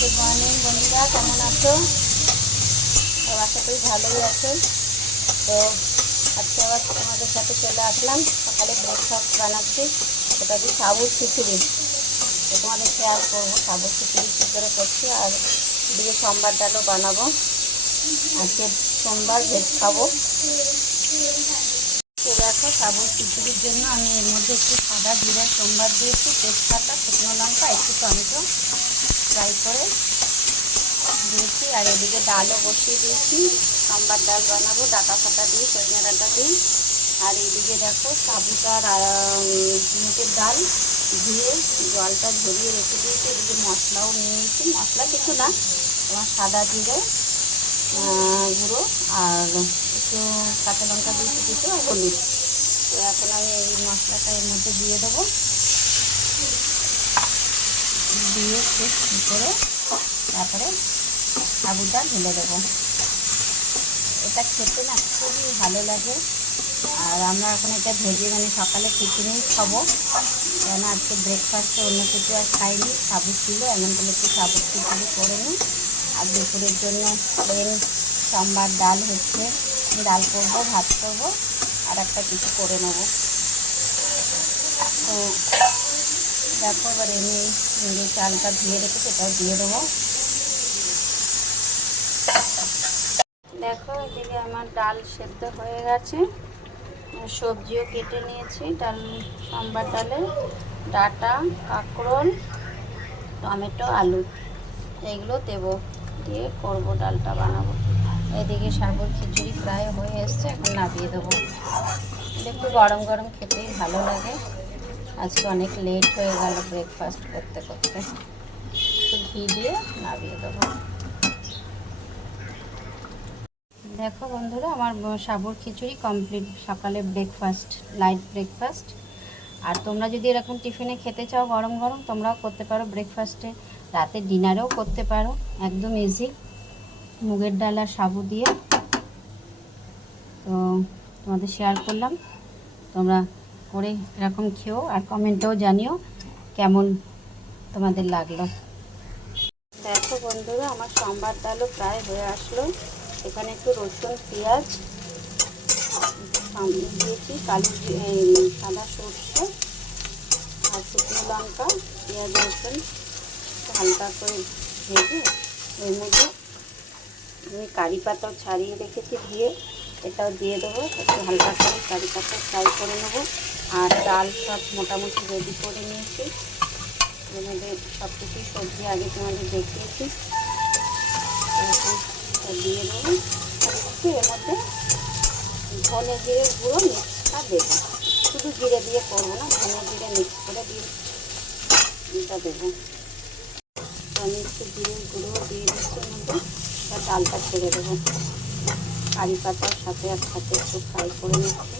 Good morning বন্ধুরা, কেমন আছো? তো আশা করি ভালোই আছো। তো আজকে আবার তোমাদের সাথে চলে আসলাম। সকালে ব্রেকফাস্ট বানাচ্ছি, সেটা দিয়ে সাবুর খিচুড়ি। তো তোমাদের শেয়ার করবো সাবুর খিচুড়ি কী করে করছি। আর এদিকে সোমবার ডালও বানাবো, আজকে সোমবার ভেজ খাবো। তো দেখো, সাবুর খিচুড়ির জন্য আমি এর মধ্যে একটু সাদা জিরা সোমবার দিয়েছি, তেজপাতা, শুকনো লঙ্কা, একটু টমেটো ফ্রাই করে দিয়েছি। আর এদিকে ডালও বসিয়ে দিয়েছি, সোমবার ডাল বানাবো ডাঁটা ফাটা দিয়ে, সজনে ডাঁটা দিয়ে। আর এইদিকে দেখো সাবুটার মুগের ডাল ধুয়ে জলটা ঝরিয়ে রেখে দিয়েছি। এদিকে মশলাও নিয়েছি, মশলা কিছু না, তোমার সাদা জিরে গুঁড়ো আর একটু কাঁচা লঙ্কা দিয়েছি কিছু, আর হলুদ। তো এখন আমি এই মশলাটা এর মধ্যে দিয়ে দেবো, দিয়ে একটু করে তারপরে সাবুটা ঢেলে দেবো। এটা খেতে না খুবই ভালো লাগে। আর আমরা এখন এটা ভেজে সকালে টিফিনেই খাবো, কেন আজকে ব্রেকফাস্টে অন্য কিছু আর খাইনি, সাবু ছিল, এমন করে একটু সাবুর খিচুড়ি করে নিই। আর দুপুরের জন্য প্লেন সোমবার ডাল হচ্ছে, ডাল করবো, ভাত করবো, আর একটা কিছু করে নেবো। তো দেখো এবার এনে যে চালটা ধুয়ে রেখেছি এটাও দিয়ে দেবো। দেখো এদিকে আমার ডাল সেদ্ধ হয়ে গেছে, সবজিও কেটে নিয়েছি। ডাল সোমবার ডালে ডাঁটা, কাঁকরোল, টমেটো, আলু এইগুলো দেবো, দিয়ে করব, ডালটা বানাবো। এদিকে সাবুর খিচুড়ি প্রায় হয়ে এসছে, এখন নামিয়ে দেবো। একটু গরম গরম খেতেই ভালো লাগে। আজকে অনেক লেট হয়ে গেল ব্রেকফাস্ট করতে করতে। একটু ঘি দিয়ে নামিয়ে দেবো। দেখো বন্ধুরা, আমার সাবুর খিচুড়ি কমপ্লিট, সকালে ব্রেকফাস্ট, লাইট ব্রেকফাস্ট। আর তোমরা যদি এরকম টিফিনে খেতে চাও গরম গরম, তোমরাও করতে পারো ব্রেকফাস্টে, রাতে ডিনারেও করতে পারো, একদম ইজি, মুগের ডাল আর সাবু দিয়ে। তো তোমাদের শেয়ার করলাম, তোমরা করে এরকম খেও, আর কমেন্টেও জানিও কেমন তোমাদের লাগলো। দেখো বন্ধুরা, আমার সোমবার ডালও প্রায় হয়ে আসলো। এখানে একটু রসুন, পেঁয়াজ দিয়েছি, কালো সাদা সর্ষে আর শুকনো লঙ্কা, পেঁয়াজ, রসুন হালকা করে ভেজে এর মধ্যে আমি কারি পাতাও ছাড়িয়ে রেখেছি দিয়ে, এটাও দিয়ে দেবো। একটু হালকা করে কারি পাতা ফ্রাই করে নেবো। আর ডাল সব মোটামুটি রেডি করে নিয়েছি, এর মধ্যে সব কিছুই সবজি আগে তোমাদের দেখিয়েছি। এখন দিয়ে দেবো, একটু এর মধ্যে ধনে জিরে গুঁড়ো মিক্সটা দেবো, শুধু জিরে দিয়ে করবো না, ধনে জিরে মিক্স করে দিয়ে এটা দেবো। আমি একটু জিরে গুঁড়ো দিয়ে দিচ্ছি এর মধ্যে, আর ডালটা ছেড়ে দেবো। কারি পাতার সাথে একসাথে একটু ফ্রাই করে নিচ্ছি।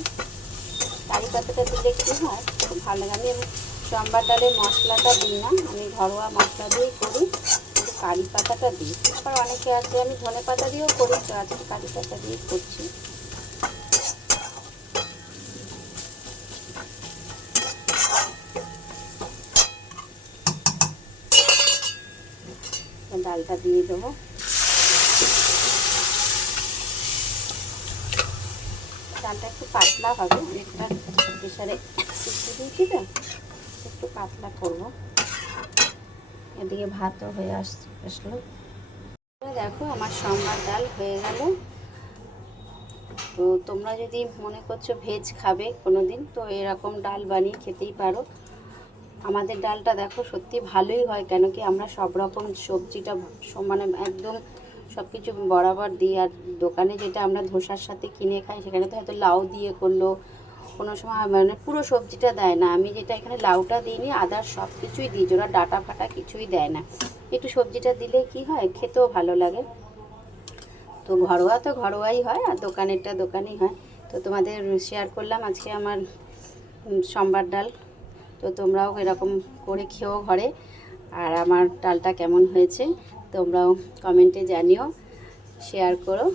কারি পাতাটা দিলে কী হয়, খুব ভালো লাগে। আমি সোমবার ডালের মশলাটা দিই না, আমি ঘরোয়া মশলা দিয়েই করি, কিন্তু কারি পাতাটা দিই। আবার অনেকে আছে আমি ধনে পাতা দিয়েও করি, তো আজকে কারি পাতা দিয়েই করছি। ডালটা দিয়ে দেবো। ডালটা একটু পাতলা হবে, অনেকটা প্রেশারে সিটি দিয়েছি তো, একটু পাতলা করবো। এদিকে ভাতও হয়ে আসলো। দেখো আমার সোমবার ডাল হয়ে গেল। তো তোমরা যদি মনে করছো ভেজ খাবে কোনো দিন, তো এরকম ডাল বানিয়ে খেতেই পারো। আমাদের ডালটা দেখো সত্যি ভালোই হয়, কেন কি আমরা সব রকম সবজিটা একদম সব কিছু বরাবর দিই। আর দোকানে যেটা আমরা ধোসার সাথে কিনে খাই, সেখানে তো হয়তো লাউ দিয়ে করলো, কোনো সময় পুরো সবজিটা দেয় না। আমি যেটা এখানে লাউটা দিইনি, আদার সব কিছুই দিই, ওরা ডাটা ফাটা কিছুই দেয় না। একটু সবজিটা দিলে কি হয়, খেতেও ভালো লাগে। তো ঘরোয়া তো ঘরোয়াই হয়, আর দোকানেরটা দোকানেই হয়। তো তোমাদের শেয়ার করলাম আজকে আমার সোমবার ডাল। তো তোমরাও এরকম করে খেও ঘরে। আর আমার ডালটা কেমন হয়েছে তোমরাও কমেন্টে জানিও, শেয়ার করো।